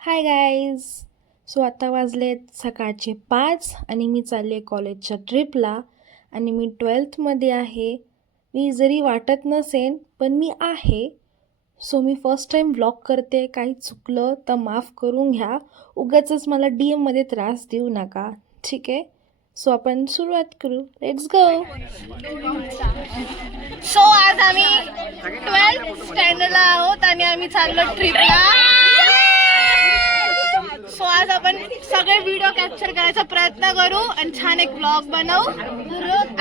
Hi guys. So आता वाजलेत सकाळचे 5 आणि मी चालले कॉलेजच्या ट्रिपला आणि मी 12th आहे. मी जरी वाटत नसेन पण मी आहे. सो मी फर्स्ट टाईम व्लॉग करते. काही चुकलं तर माफ करून घ्या. उगाचच मला DM त्रास देऊ नका, ठीक आहे? सो आपण सुरुवात करू. Let's go. सो आज आम्ही 12th स्टँडर्डला आहोत आणि आम्ही चाललो ट्रिपला. सो आज आपण सगळे व्हिडिओ कॅप्चर करायचा प्रयत्न करू आणि छान एक ब्लॉग बनवू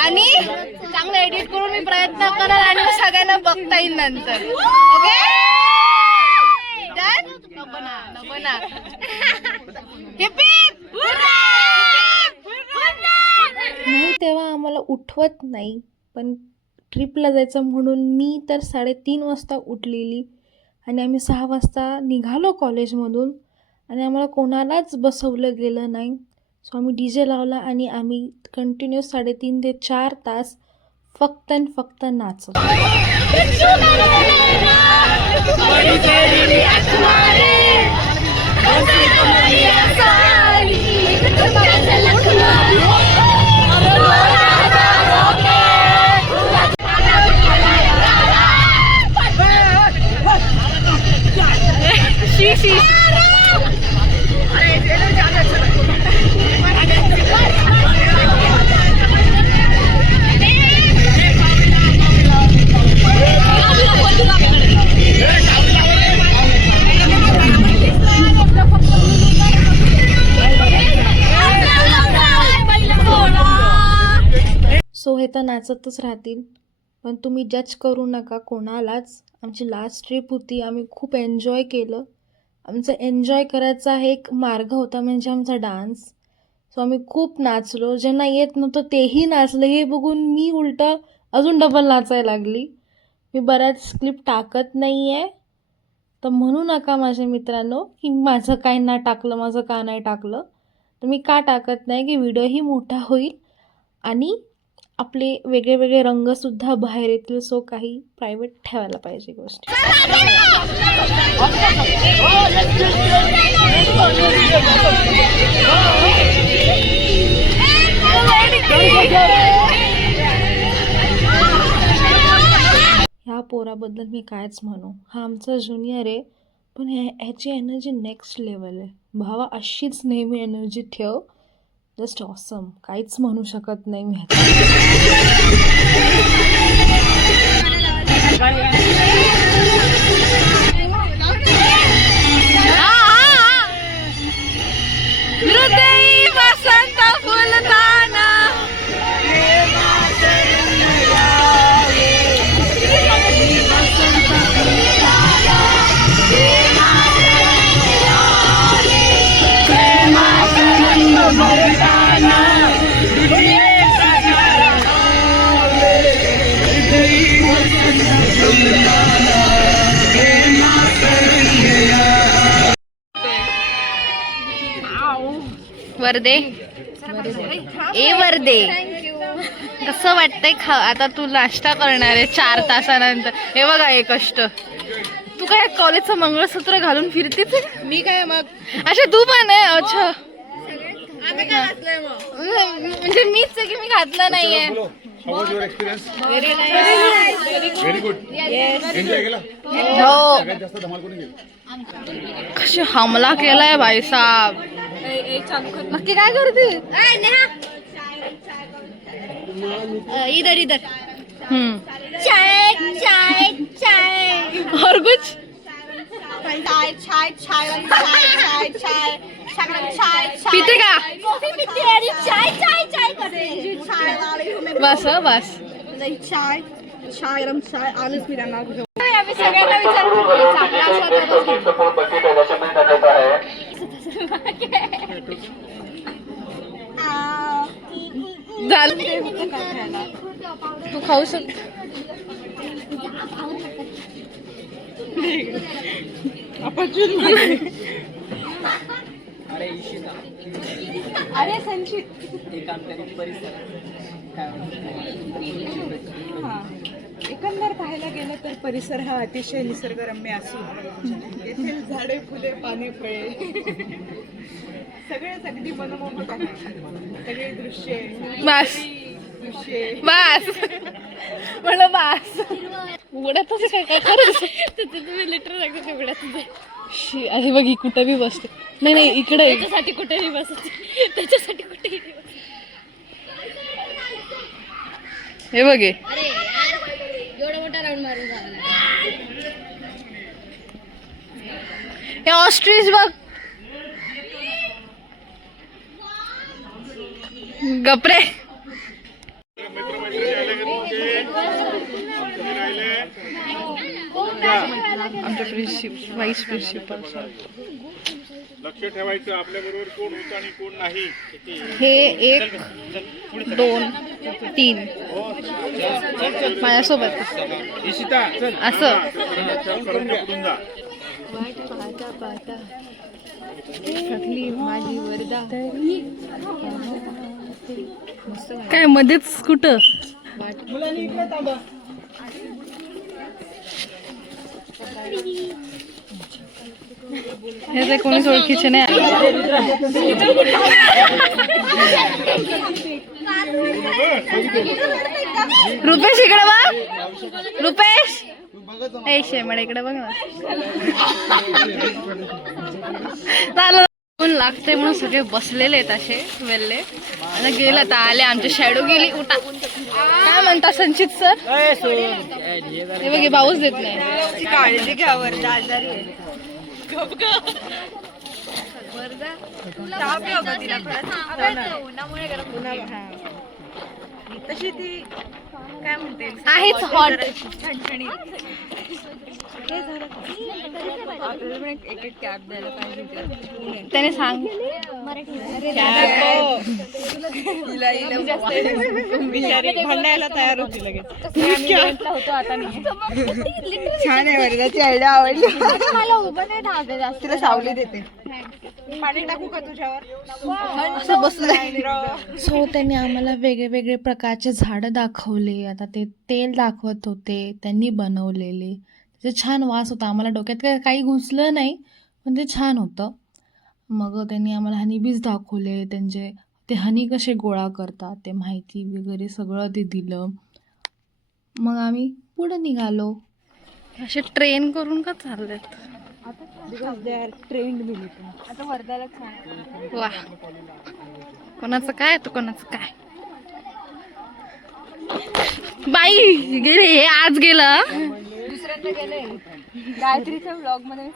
आणि चांगलं एडिट करून मी प्रयत्न करेन आणि सगळ्यांना बघता येईल नंतर. Okay done. नको ना नाही तेव्हा आम्हाला उठवत नाही, पण ट्रिपला जायचं म्हणून मी तर 3:30 वाजता उठलेली आणि आम्ही 6 वाजता निघालो कॉलेजमधून आणि आम्हाला कोणालाच बसवलं गेलं नाही. सो आम्ही DJ लावला आणि आम्ही कंटिन्यू 3.5 ते 4 तास फक्त आणि फक्त नाचलो. सो हे तर नाचतच राहतील, पण तुम्ही जज करू नका कोणालाच. आमची लास्ट ट्रिप होती, आम्ही खूप एन्जॉय केलं. आमचं एन्जॉय करायचा हा एक मार्ग होता, म्हणजे आमचा डान्स. सो आम्ही खूप नाचलो. ज्यांना येत नव्हतं तेही नाचलं. हे बघून मी उलटं अजून डबल नाचायला लागली. मी बऱ्याच क्लिप टाकत नाही आहे, तर म्हणू नका माझ्या मित्रांनो की माझं काय नाही टाकलं, माझं का नाही टाकलं. तर मी का टाकत नाही की व्हिडिओही मोठा होईल आणि आपले वेगळे वेगळे रंगसुद्धा बाहेर येतील. सो काही प्रायव्हेट ठेवायला पाहिजे गोष्टी. ह्या पोराबद्दल मी कायच म्हणू. हा आमचा ज्युनियर आहे, पण ह्याची एनर्जी नेक्स्ट लेवल आहे. भावा अशीच नेहमी एनर्जी ठेव. Just awesome. काहीच म्हणू शकत नाही मी वर्दे ए वर्दे कसं वाटतंय आता तू नाश्ता करणार आहे 4 तासानंतर. हे बघा हे कष्ट. तू काय कॉलेजचं मंगळसूत्र घालून फिरतीच? मी काय मग अच्छा तू पण आहे. अच्छा म्हणजे मीच आहे की मी घातलं नाहीये. हो कशी हमला केलाय भाई साहब. नक्की काय करते? इधर इधर. चाय चाय चाय और कुछ चाय चाय चाय चाय चाय पीते का? कॉफी पीते आणि चाय चाय चाय करते. बस बस चाय चाय गरम चाय आलंच पिरांना. आम्ही सगळ्यांना विचारतो चांगला झालं. तू खाऊ शकतो. अरे संचित हा एकंदर पाहायला गेलं तर परिसर हा अतिशय निसर्गरम्य असून येथील झाडे फुले पाने फळे सगळेच अगदी मनमोहक आहेत. सगळे दृश्य बस बस म्हणलं बस उघड्यातच काय काय करत तुम्ही लिटर लागतं उघड्यात शी अरे बघ कुठे बी बसते नाही नाही इकडे त्याच्यासाठी कुठेही बसते त्याच्यासाठी कुठेही हे बघे एवढा मोठा राऊंड मारून झाला हे ऑस्ट्रीच बघ गपरे आमच्या व्हाईस प्रिन्सिपल लक्ष ठेवायचं आपल्या बरोबर कोण होतं आणि कोण नाही. हे 1 2 3 माझ्यासोबत असं पकडून जा. काय मध्येच कुठं हे कोणीच ओळखीचे नाही रुपेश इकडे बघ रुपेश ए शेमडे इकडे बघ ना चालू ऊन लागते म्हणून सगळे बसलेले आहेत असे वेल्ले आता गेला तर आले आमची शॅडो गेली उठा काय म्हणता संचित सर हे बघे पाऊस देत नाही काळजी घ्या वरदा आजारी आहे. ताप आहे अगं तिला तशी ती काय म्हणते आहेच हॉट एक एक कॅब द्यायला पाहिजे त्याने सांग भांडायला तयार होती लगेच छान आहे वरदाची आयडिया आवडली मला उभं नाही राहते जास्त तिला सावली देते पाणी टाकू का तुझ्यावर असं बसलं सो त्यांनी आम्हाला वेगळे वेगळे प्रकारचे झाडं दाखवले आता ते तेल दाखवत होते त्यांनी बनवलेले त्याचे छान वास होता आम्हाला डोक्यात काही घुसलं नाही पण ते छान होतं मग त्यांनी आम्हाला हनीबीज दाखवले त्यांचे ते हनी कसे गोळा करतात ते माहिती वगैरे सगळं ते दिलं मग आम्ही पुढे निघालो असे ट्रेन करून का चाललेत ट्रेंड मिली आता वर्धाला छान वा कोणाचं काय तर कोणाचं काय बाई गेले हे आज गेलं दुसऱ्यांदा गेले गायत्रीच्या ब्लॉग मध्ये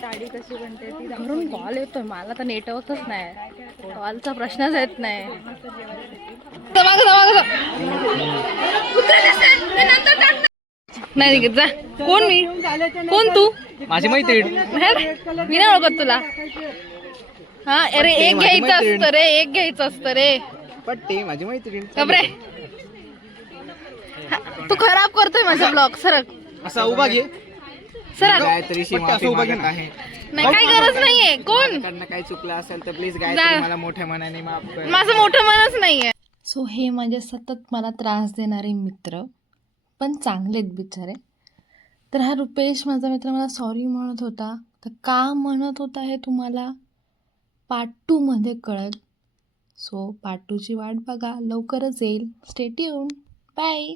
साडी कशी बनते ती घरून कॉल येतोय मला तर नेटवर्कच नाही कॉलचा प्रश्नच येत नाही नाही निघत जा कोण मी कोण तू माझी मैत्रीण मी नाही ओळखत तुला हा अरे एक घ्यायचं असतं रे एक घ्यायचं असतं रे पट्टे माझी मैत्रीण गबरे तू खराब करतोय माझा ब्लॉग सरक असा उभा घे सरक गायत्रीशी माफी मागत आहे नाही काही गरज नाहीये कोण कडनं काही चुकलं असेल तर प्लीज गायत्री मला मोठ्या मनाने माफ कर माझं मोठं मनच नाहीये सो हे माझे सतत मला त्रास देणारे मित्र पण चांगलेत बिचारे तर हा रुपेश माझा मित्र मला सॉरी म्हणत होता तर का म्हणत होता हे तुम्हाला पार्ट 2 मध्ये कळेल सो पार्ट 2 ची वाट बघा लवकरच येईल स्टे ट्यून्ड बाय